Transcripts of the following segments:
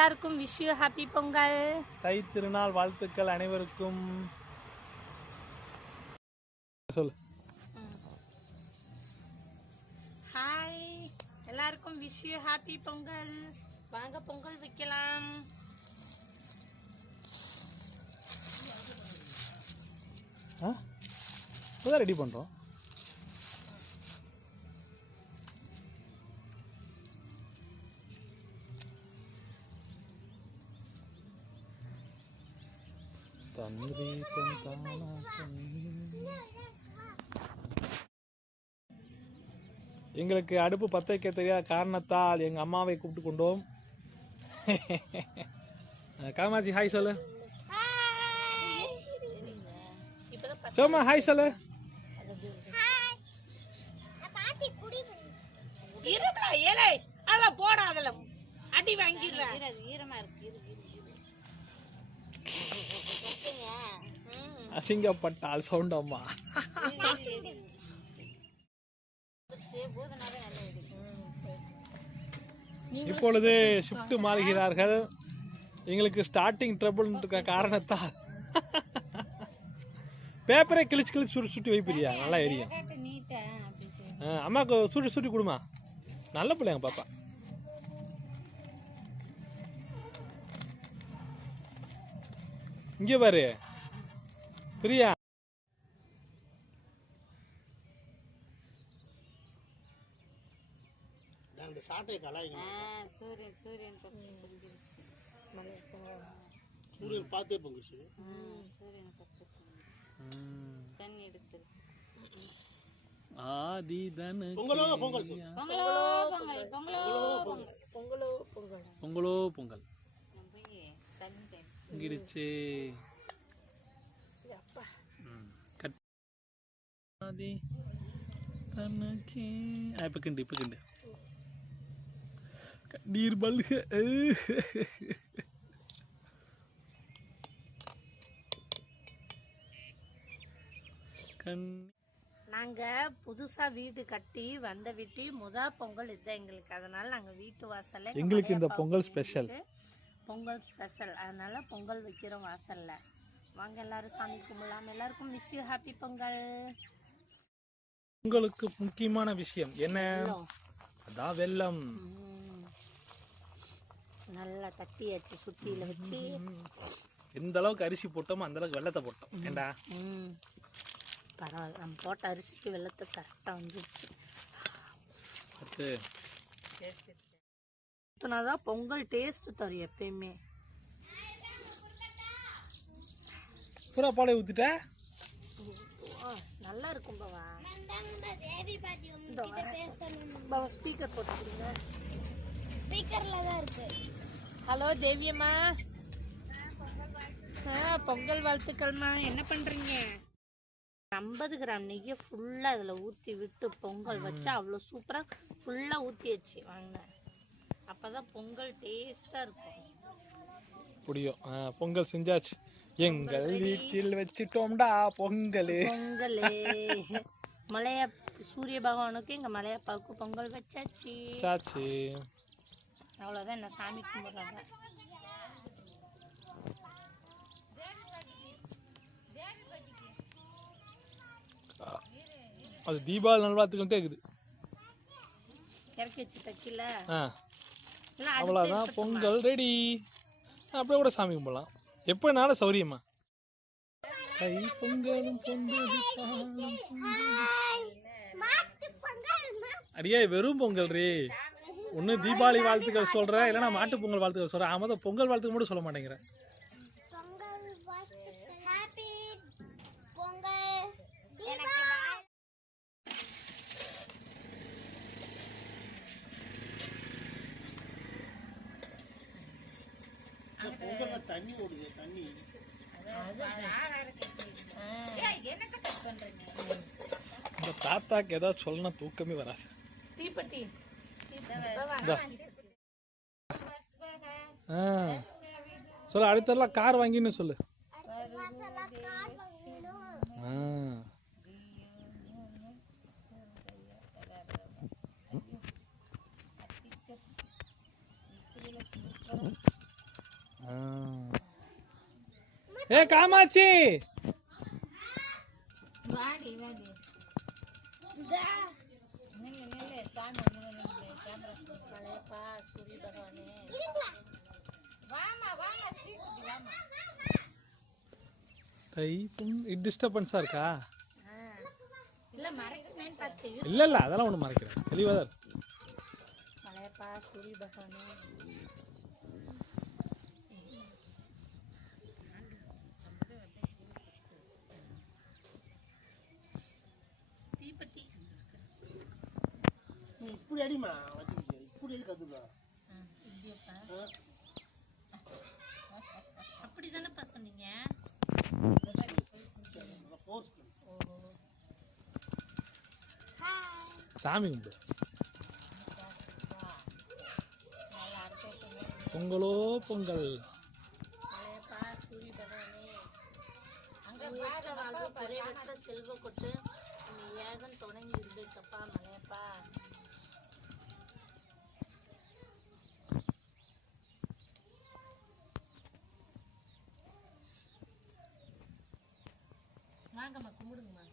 எல்லாருக்கும் wish you happy Pongal. தை திருநாள் வாழ்த்துக்கள் அனைவருக்கும். சொல்லு. ஹாய் எல்லாருக்கும் விஷ் யூ ஹாப்பி பொங்கல். வாங்க பொங்கல் வைக்கலாம். ரெடி பண்ணுறோம் தந்திரி தந்தானா எங்களுக்கு அடுப்பு பத்த வைக்க தெரியாத காரணத்தால் எங்கள் அம்மாவை கூப்பிட்டு கொண்டோம். காமாஜி ஹாய் சொல்லு. சோமா ஹாய் சொல்லு. இருப்பா ஏலே அதெல்லாம் போட அதில் அடி வாங்கிடுறேன். ஈரமா இருக்கு அசிங்கப்பட்டால் சவுண்ட் அம்மா. இப்பொழுது ஷிஃப்ட் மாறுகிறார்கள். எங்களுக்கு ஸ்டார்டிங் ட்ரபிள் இருக்க காரணத்தால். பேப்பரை கிழிச்சு கிழிச்சு சுட்டு சுட்டி வைப்பிரியா? நல்லா எரியும். அம்மாக்கு அம்மாவுக்கு சுட்டு சுட்டி கொடுமா. நல்ல பிள்ளைங்க பாப்பா. இங்கே பாரு. பிரியா. அந்த சாட்டையை கலாய்ங்க சூரியன் சூரியன் சூரியன் பார்த்தே பொங்கிச்சு சூரியனை தண்ணி எடுத்து ஆதிதனு பொங்கலோ பொங்கல். பொங்கலோ பொங்கல் பொங்கலோ பொங்கல் பொங்கலோ. பொங்கல். பொங்கலோ பொங்கல். போய் தண்ணி தேடி. இங்கிடுச்சு ம், கட் ஆதி தனக்கே ஆ, இப்ப கிண்டு இப்ப கிண்டு கண்ணீர் பல்க கண் நாங்க புதுசா வீடு கட்டி வந்த வீட்டு முத பொங்கல் இதுதான் எங்களுக்கு. அதனால நாங்க வீட்டு வாசல்ல எங்க எங்களுக்கு இந்த பொங்கல் ஸ்பெஷல் பொங்கல் ஸ்பெஷல் அதனால பொங்கல் வைக்கிறோம் வாசல்ல. வாங்க எல்லாரும் சாமி கும்பிடலாம். எல்லாருக்கும் மிஸ் யூ ஹாப்பி பொங்கல். உங்களுக்கு முக்கியமான விஷயம் என்ன? அதான் வெள்ளம். நல்லா தட்டியாச்சு சுத்தியில வச்சு. எந்த அளவுக்கு அரிசி போட்டோமோ அந்த அளவுக்கு வெள்ளத்தை போட்டோம். ஏண்டா? பரவாயில்ல. நம்ம போட்ட அரிசிக்கு வெள்ளத்தை கரெக்டாக வந்துடுச்சு அடுத்து. ஊற்றுனாதான் பொங்கல் டேஸ்ட் தரும் எப்பயுமே. பூரா பாலை ஊத்திட்ட? ஓ, நல்லா இருக்கும் பவா. பவா ஸ்பீக்கர் போட்டு கொடுங்க ஸ்பீக்கர்ல தான் இருக்கு. ஹலோ தேவியம்மா. ஆ, பொங்கல் வாழ்த்துக்கள்மா. என்ன பண்றீங்க? ஐம்பது கிராம் நெய்யை ஃபுல்லாக அதில் ஊற்றி விட்டு பொங்கல் வச்சா அவ்வளோ சூப்பராக ஃபுல்லாக ஊற்றியாச்சு வாங்கினேன் அப்போ தான் பொங்கல் டேஸ்ட்டாக இருக்கும். புரியும் பொங்கல் செஞ்சாச்சு. எங்கள் வீட்டில் வச்சிட்டோம்டா பொங்கல். பொங்கல். மலையா சூரிய பகவானுக்கு எங்கள் மலையப்பாவுக்கு பொங்கல் வச்சாச்சு. சாச்சு அவ்வளோதான் என்ன சாமி கும்பிட்றாங்க. அது தீபாவளி நல்வாழ்த்துக்கிட்டே இருக்குது. இறக்கி வச்சு தைக்கல. ஆ. அவ்வளோதான் பொங்கல் ரெடி. அப்படியே கூட சாமி கும்பிடலாம். எப்போனாலும் சௌரியமா கை பொங்கலும் பொங்கல் அடியே வெறும் பொங்கல் ரே. ஒன்று தீபாவளி வாழ்த்துக்கள் சொல்ற இல்லைன்னா மாட்டு பொங்கல் வாழ்த்துக்கள் சொல்ற. ஆமாம் பொங்கல் வாழ்த்துக்கள் மட்டும் சொல்ல மாட்டேங்கிறேன் பொங்கல் ஹாப்பி பொங்கல் எனக்கு வாழ்- பொங்கல்ல தண்ணி. ஓடுது தண்ணி இந்த தாத்தாக்கு ஏதாவது சொல்லணும் தூக்கமே வராது. தீப்பெட்டி. சொல்லு அடுத்தெல்லாம் கார் வாங்கின்னு சொல்லு அடுத்த மாசம்லாம் கார் வாங்கணும் ஆ ஏ காமாட்சி வாடி வாடி நில்லு நில்லு சாமி மலையப்பா சூரிய பகவானே வாமா வாமா ஸ்ரீகுட்டி வாமா தை பொங்கல் டிஸ்டர்பன்ஸாக இருக்கா. இல்ல இல்லை இல்லை அதெல்லாம் ஒன்றும் மறைக்கிறேன். தெளிவாக தான் இருக்கு மலையப்பா சூரிய பகவானே தீப்பெட்டி நீ இப்படி அடிமா வச்சுக்கிச்சு இப்படி எது கத்துக்கா ஆ? அப்படிதானேப்பா சொன்னீங்க சாமி கும்பிடு பொங்கலோ பொங்கல் வாங்கம்மா கும்பிடுங்கம்மா.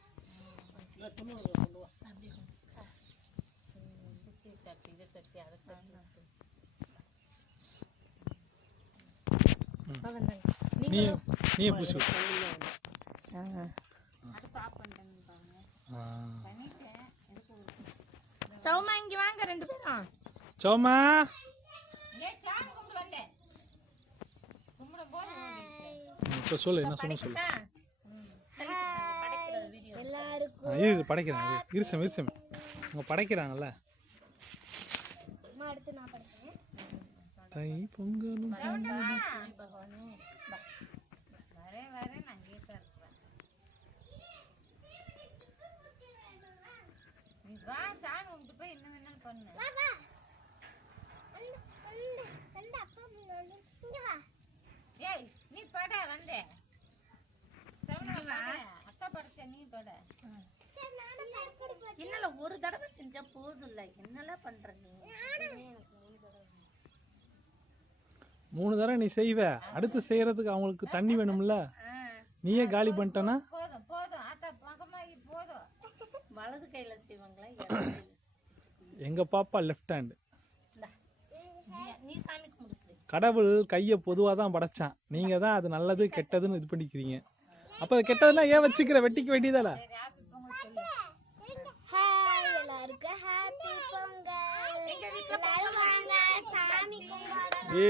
இல்லை கொண்டு வா. அப்படியே தட்டி இதை தட்டி அதை தட்டி. நீ பூசி சௌமா இங்க வாங்க ரெண்டு பேரும். சோமா? இப்போ சொல்லு என்ன சொன்ன சொல்லு. இரு படைக்கிறாங்க இரு. இருசம் இருசம். அவங்க படைக்கிறாங்கல்ல? தை பொங்கலும் நீ வா சாமி கும்பிட்டு போய் என்ன வேணாலும் பண்ணு வா வா வந்து வந்து வந்து அப்பா முன்னாடி இங்க வா ஏய் நீ பட வந்தே. அத்தா படைச்ச நீ பட. என்னல ஒரு தடவை செஞ்சா போதும் இல்ல என்னெல்லாம் பண்ற நீ? மூணு தடவை நீ செய்வ. அடுத்து செய்யறதுக்கு அவங்களுக்கு தண்ணி வேணும்ல? நீயே காலி பண்ணிட்டனா? போதும் போதும் ஆத்தா பக்கமாகி போதும். வலது கையில செய்வாங்களா? எங்க பாப்பா லெஃப்ட் ஹேண்ட். நீ- சாமி கும்பிடு கடவுள் கையை பொதுவாக தான் படைச்சான். நீங்க தான் அது நல்லது கெட்டதுன்னு இது பண்ணிக்கிறீங்க. அப்ப அது கெட்டதெல்லாம் ஏன் வச்சுக்கிற? வெட்டிக்க வேண்டியதால ஹாப்பி பொங்கல் சொல்லு ஹாய் எல்லாருக்கும் ஹாப்பி பொங்கல். எல்லாரும் வாங்க சாமி கும்பிட ஏ.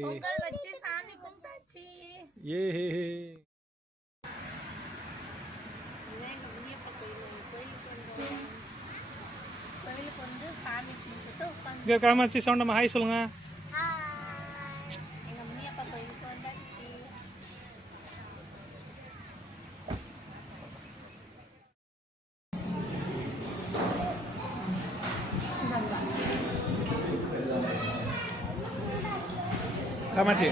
பொங்கல் வச்சு சாமி கும்பிட்டாச்சு. ஏ. இங்க காமாட்சி சவுண்டம்மா. ஹாய் சொல்லுங்க. காமாட்சி